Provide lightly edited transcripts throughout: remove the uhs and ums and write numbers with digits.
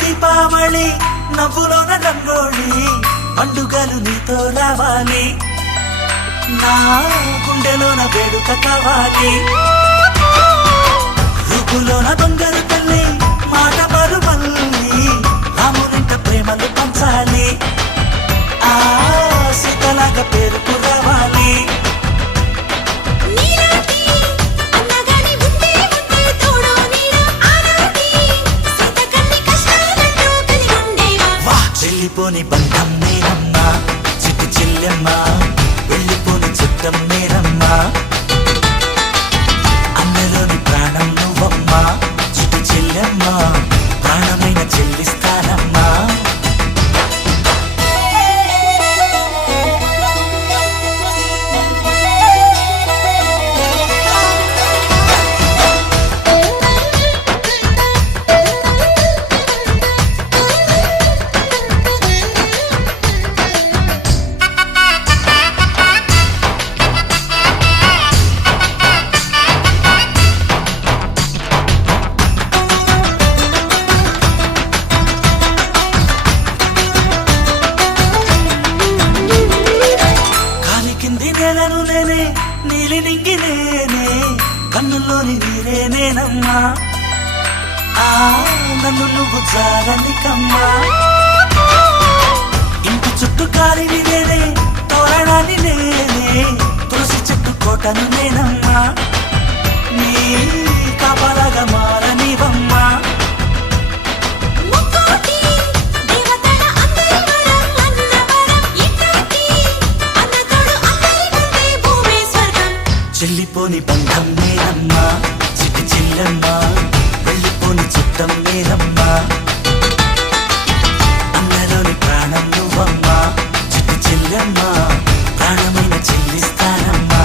దీపావళి నవ్వులోన రంగోళి పండుగలు నీతో రావాలి నా గుండెలోన వేడుక కావాలి రూపులోన బంగారు తల్లి మాట పరుమల్లి రామునింట ప్రేమలు పంచాలి ఆ సీతలాగా పేరుకు రావాలి వెళ్ళిపోని బంధం నేనమ్మా చిట్టి చెల్లెమ్మా వెళ్ళిపోని చుట్టం నేనమ్మా అన్నలోని ప్రాణం నువ్వమ్మా చిట్టి చెల్లెమ్మా ప్రాణమైన చెల్లిస్తానమ్మా నేనే నీలి నింగి నేనే కన్నుల్లోని నీరే నేనమ్మా ఆ నన్ను నువ్వు జారనికమ్మా ఇంటి చుట్టూ కాలిని నేనే తోరణాన్ని నేనే తులసి చెట్టు కోటను నేనమ్మా నీ కాపలాగా మారనివమ్మా చెల్లిపోని బంధం నేనమ్మా చిట్టి చెల్లెమ్మా వెళ్ళిపోని చుట్టం నేనమ్మా అన్నలోని ప్రాణం నువ్వమ్మా చిట్టి చెల్లెమ్మా ప్రాణమైన చెల్లిస్తానమ్మా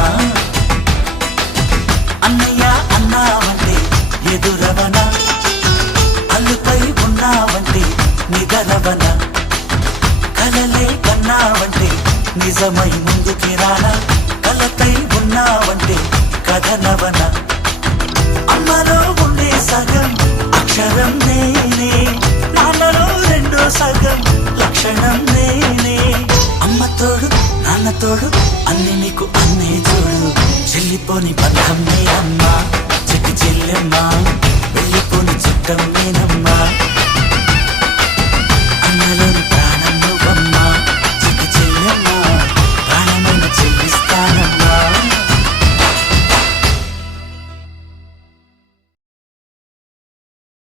అన్నయ్య అన్నావంటే ఎదురవన అల్లుపై ఉన్నావంటే నిదరవన కలలే కన్నావంటే నిజమై ముందుకి రానా కలతై ఉన్నావంటే కథనవన అమ్మలో ఉండే సగం అక్షరం నేనే నాన్నలో రెండో సగం లక్షణం నేనే అమ్మ తోడు నాన్న తోడు అన్ని నీకు అన్నే చూడు చెల్లిపోని బంధం నేనమ్మా చిట్టి చెల్లెమ్మా వెళ్ళిపోని చుట్టం నేనమ్మా